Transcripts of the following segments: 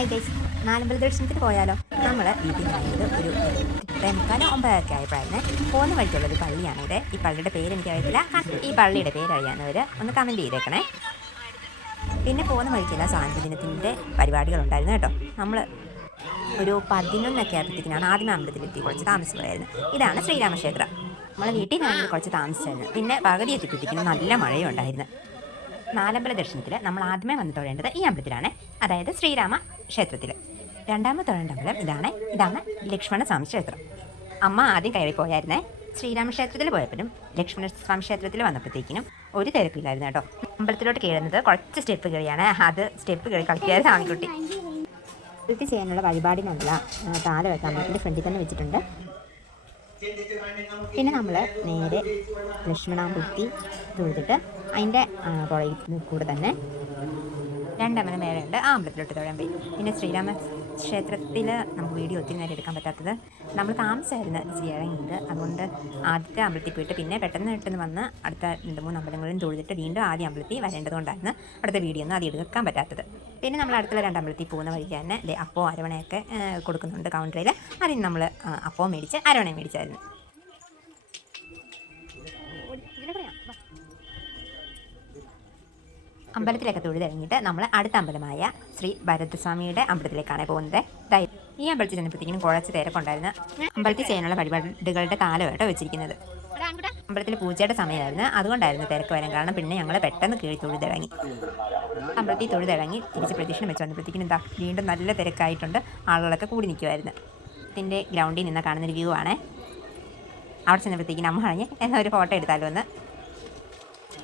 Hi guys, നാലമ്പല ദർശനത്തിന് പോയാലോ? നമ്മൾ വീട്ടിൽ കഴിഞ്ഞത് ഒരു 8:45-9 ആയപ്പോഴായിരുന്നു. പോകുന്ന വഴിക്കുള്ളൊരു പള്ളിയാണിത്. ഈ പള്ളിയുടെ പേര് എനിക്കറിയത്തില്ല. ഈ പള്ളിയുടെ പേര് അറിയാവുന്നവർ ഒന്ന് കമൻറ്റ് ചെയ്തേക്കണേ. പിന്നെ പോകുന്ന വഴിക്കില്ല സ്വാതന്ത്ര്യദിനത്തിൻ്റെ പരിപാടികളുണ്ടായിരുന്നു കേട്ടോ. നമ്മൾ ഒരു 11 ആയപ്പോഴത്തേക്കിനാണ് ആദ്യമേ അമ്പലത്തിലെത്തി. കുറച്ച് താമസിക്കുമായിരുന്നു. ഇതാണ് ശ്രീരാമക്ഷേത്രം. നമ്മളെ വീട്ടിൽ നിന്നാണെങ്കിൽ കുറച്ച് താമസിച്ചായിരുന്നു. പിന്നെ പകുതി എത്തിയപ്പോഴത്തേക്കിനും നല്ല മഴയും ഉണ്ടായിരുന്നു. നാലമ്പല ദർശനത്തിൽ നമ്മൾ ആദ്യമേ വന്ന് തൊഴേണ്ടത് ഈ അമ്പലത്തിലാണ്, അതായത് ശ്രീരാമ ക്ഷേത്രത്തിൽ. രണ്ടാമത് തൊഴേണ്ട അമ്പലം ഇതാണ് ലക്ഷ്മണസ്വാമി ക്ഷേത്രം. അമ്മ ആദ്യം കയറി പോയായിരുന്നേ. ശ്രീരാമക്ഷേത്രത്തിൽ പോയപ്പോഴും ലക്ഷ്മണസ്വാമി ക്ഷേത്രത്തിൽ വന്നപ്പോഴത്തേക്കിനും ഒരു തിരക്കില്ലായിരുന്നു കേട്ടോ. അമ്പലത്തിലോട്ട് കയറുന്നത് കുറച്ച് സ്റ്റെപ്പ് കയറിയാണ്. അത് സ്റ്റെപ്പ് കയറി കളിക്കാതെ ആൺകുട്ടി ഇത് ചെയ്യാനുള്ള വഴിപാടിനുള്ള താലമൊക്കെ അമ്പലത്തിൻ്റെ ഫ്രണ്ടിൽ തന്നെ വെച്ചിട്ടുണ്ട്. പിന്നെ നമ്മൾ നേരെ ലക്ഷ്മണാമ്പുത്തി തൊഴുതിട്ട് അതിൻ്റെ പുറകിൽ കൂടെ തന്നെ രണ്ടമ്പലം വേറെയുണ്ട്. ആ അമ്പലത്തിലോട്ട് തൊഴാൻ പോയി. പിന്നെ ശ്രീരാമ ക്ഷേത്രത്തിൽ നമുക്ക് വീഡിയോ ഒത്തിരി നേരം എടുക്കാൻ പറ്റാത്തത്, നമ്മൾ താമസമായിരുന്നു ഇറങ്ങിയത്. അതുകൊണ്ട് ആദ്യത്തെ അമ്പലത്തിൽ പോയിട്ട് പിന്നെ പെട്ടെന്ന് വന്ന് അടുത്ത 2-3 അമ്പലങ്ങളിലും തൊഴുതിട്ട് വീണ്ടും ആദ്യം അമ്പലത്തിൽ വരേണ്ടതുകൊണ്ടായിരുന്നു അടുത്ത വീഡിയോ ഒന്നും ആദ്യം എടുക്കാൻ പറ്റാത്തത്. പിന്നെ നമ്മൾ അടുത്തുള്ള 2 അമ്പലത്തിൽ പോകുന്ന വഴിക്ക് തന്നെ അപ്പോൾ അരവണയൊക്കെ കൊടുക്കുന്നുണ്ട് കൗണ്ടറിൽ. അതിന് നമ്മൾ അപ്പോൾ മേടിച്ച് അരവണ മേടിച്ചായിരുന്നു. അമ്പലത്തിലൊക്കെ തൊഴുതിറങ്ങിയിട്ട് നമ്മൾ അടുത്ത അമ്പലമായ ശ്രീ ഭരതസ്വാമിയുടെ അമ്പലത്തിലേക്കാണ് പോകുന്നത്. ഈ അമ്പലത്തിൽ ചെന്നപ്പോഴത്തേക്കും കുറച്ച് തിരക്കുണ്ടായിരുന്നു. അമ്പലത്തിൽ ചെയ്യാനുള്ള പരിപാടികളുടെ കാലമായിട്ടോ വെച്ചിരിക്കുന്നത്. അമ്പലത്തിൽ പൂജയുടെ സമയമായിരുന്നു, അതുകൊണ്ടായിരുന്നു തിരക്ക് വരാൻ കാരണം. പിന്നെ ഞങ്ങൾ പെട്ടെന്ന് കീഴി തൊഴുതിറങ്ങി. അമ്പലത്തിൽ തൊഴുതിറങ്ങി തിരിച്ച് പ്രദക്ഷിണം വെച്ച് വന്നപ്പോഴത്തേക്കും വീണ്ടും നല്ല തിരക്കായിട്ടുണ്ട്. ആളുകളൊക്കെ കൂടി നിൽക്കുമായിരുന്നു. ഇതിൻ്റെ ഗ്രൗണ്ടിൽ നിന്ന് കാണുന്നൊരു വ്യൂ ആണ്. അവിടെ ചെന്നപ്പോഴത്തേക്കും നമ്മൾ പറഞ്ഞ് എന്നൊരു ഫോട്ടോ എടുത്താലോ എന്ന്.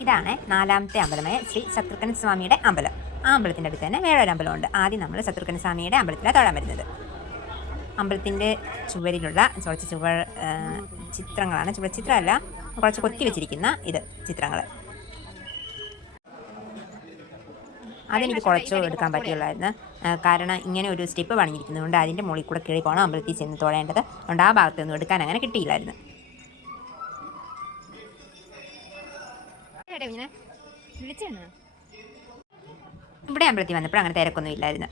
ഇതാണ് 4ാമത്തെ അമ്പലമായ ശ്രീ ശത്രുഘ്ന സ്വാമിയുടെ അമ്പലം. ആ അമ്പലത്തിൻ്റെ അടുത്ത് തന്നെ വേറൊരു അമ്പലമുണ്ട്. ആദ്യം നമ്മൾ ശത്രുഘ്ന സ്വാമിയുടെ അമ്പലത്തിലാണ് തൊഴാൻ വരുന്നത്. അമ്പലത്തിൻ്റെ ചുവരിലുള്ള കുറച്ച് ചിത്രങ്ങളാണ്. ചിത്രമല്ല, കുറച്ച് കൊത്തി വെച്ചിരിക്കുന്ന ചിത്രങ്ങൾ. അതെനിക്ക് കുറച്ച് എടുക്കാൻ പറ്റിയുള്ളായിരുന്നു. കാരണം ഇങ്ങനെ ഒരു സ്റ്റെപ്പ് പണിഞ്ഞിരിക്കുന്നതുകൊണ്ട് അതിൻ്റെ മുകളിൽ കൂടെ കീഴി പോകണം അമ്പലത്തിൽ ചെന്ന് തൊഴേണ്ടത്. അതുകൊണ്ട് ആ ഭാഗത്തൊന്നും എടുക്കാൻ അങ്ങനെ കിട്ടിയില്ലായിരുന്നു. ഇവിടെ അമ്പലത്തിൽ വന്നപ്പോൾ അങ്ങനെ തിരക്കൊന്നും ഇല്ലായിരുന്നു.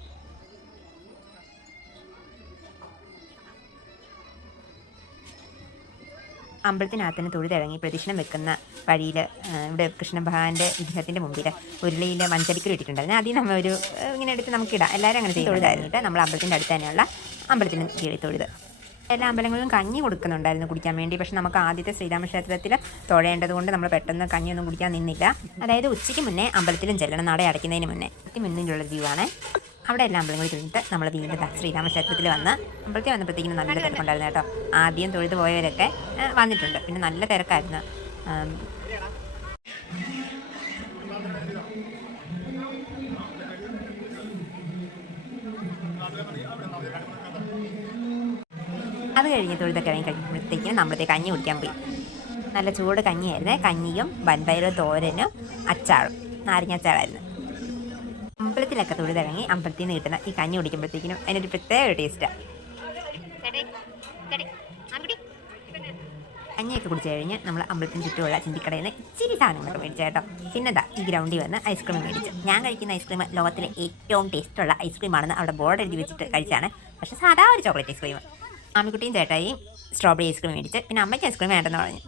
അമ്പലത്തിനകത്ത് തന്നെ തൊഴുതിറങ്ങി പ്രദക്ഷിണം വെക്കുന്ന വഴിയിൽ ഇവിടെ കൃഷ്ണഭഗവാന്റെ വിഗ്രഹത്തിൻ്റെ മുമ്പിൽ ഉരുളിയിൽ മഞ്ചടിക്കൽ ഇട്ടിട്ടുണ്ടായിരുന്നു. അതിൽ നമ്മൾ ഇങ്ങനെ എടുത്ത് നമുക്കിടാം. എല്ലാവരും അങ്ങനെ തൊഴുതായിരുന്നിട്ട് നമ്മൾ അമ്പലത്തിൻ്റെ അടുത്ത് തന്നെയുള്ള അമ്പലത്തിന് കീഴിൽ തൊഴുത്. എല്ലാ അമ്പലങ്ങളിലും കഞ്ഞി കൊടുക്കുന്നുണ്ടായിരുന്നു കുടിക്കാൻ വേണ്ടി. പക്ഷെ നമുക്ക് ആദ്യത്തെ ശ്രീരാമക്ഷേത്രത്തിൽ തൊഴേണ്ടത് കൊണ്ട് നമ്മൾ പെട്ടെന്ന് കഞ്ഞിയൊന്നും കുടിക്കാൻ നിന്നില്ല. അതായത് ഉച്ചയ്ക്ക് മുന്നേ അമ്പലത്തിലും ചെല്ലണം, നട അടയ്ക്കുന്നതിന് മുന്നേ. മുന്നിലുള്ള വ്യൂ ആണ്. അവിടെ എല്ലാ അമ്പലങ്ങളിൽ തൊഴിട്ട് നമ്മൾ വീണ്ടും ശ്രീരാമക്ഷേത്രത്തിൽ വന്ന് അമ്പലത്തിൽ വന്നപ്പോഴത്തേക്കും നല്ല തിരക്കുണ്ടായിരുന്നു കേട്ടോ. ആദ്യം തൊഴുത് പോയവരൊക്കെ വന്നിട്ടുണ്ട്. പിന്നെ നല്ല തിരക്കായിരുന്നു. അത് കഴിഞ്ഞ് തൊഴുതൊക്കെ ഇറങ്ങി കഴിയുമ്പോഴത്തേക്കും നമ്മളത്തെ കഞ്ഞി കുടിക്കാൻ പോയി. നല്ല ചൂട് കഞ്ഞിയായിരുന്നു. കഞ്ഞിയും വൻപയറും തോരനും അച്ചാറും നാരങ്ങാച്ചാറായിരുന്നു. അമ്പലത്തിലൊക്കെ തൊഴുതിറങ്ങി അമ്പലത്തിൽ നിന്ന് കിട്ടുന്ന ഈ കഞ്ഞി കുടിക്കുമ്പോഴത്തേക്കിനും അതിനൊരു പ്രത്യേക ഒരു ടേസ്റ്റാണ്. കഞ്ഞിയൊക്കെ കുടിച്ചു കഴിഞ്ഞ് നമ്മൾ അമ്പലത്തിന് ചുറ്റുമുള്ള ചിന്തിക്കടയിൽ നിന്ന് ഇച്ചിരി സാധനങ്ങളൊക്കെ മേടിച്ചു കേട്ടോ. പിന്നെ ഈ ഗ്രൗണ്ടിൽ വന്ന് ഐസ്ക്രീം മേടിച്ചു. ഞാൻ കഴിക്കുന്ന ഐസ്ക്രീം ലോകത്തിലെ ഏറ്റവും ടേസ്റ്റുള്ള ഐസ്ക്രീമാണെന്ന് അവിടെ ബോർഡ് എഴുതി വെച്ചിട്ട് കഴിച്ചാണ്. പക്ഷേ സാധാ ഒരു ചോക്ലേറ്റ് ഐസ്ക്രീം. ആമിക്കുട്ടിയും ചേട്ടായി സ്ട്രോബെറി ഐസ്ക്രീം മേടിച്ച്. പിന്നെ അമ്മയ്ക്ക് ഐസ്ക്രീം വേണ്ടെന്ന് പറഞ്ഞു.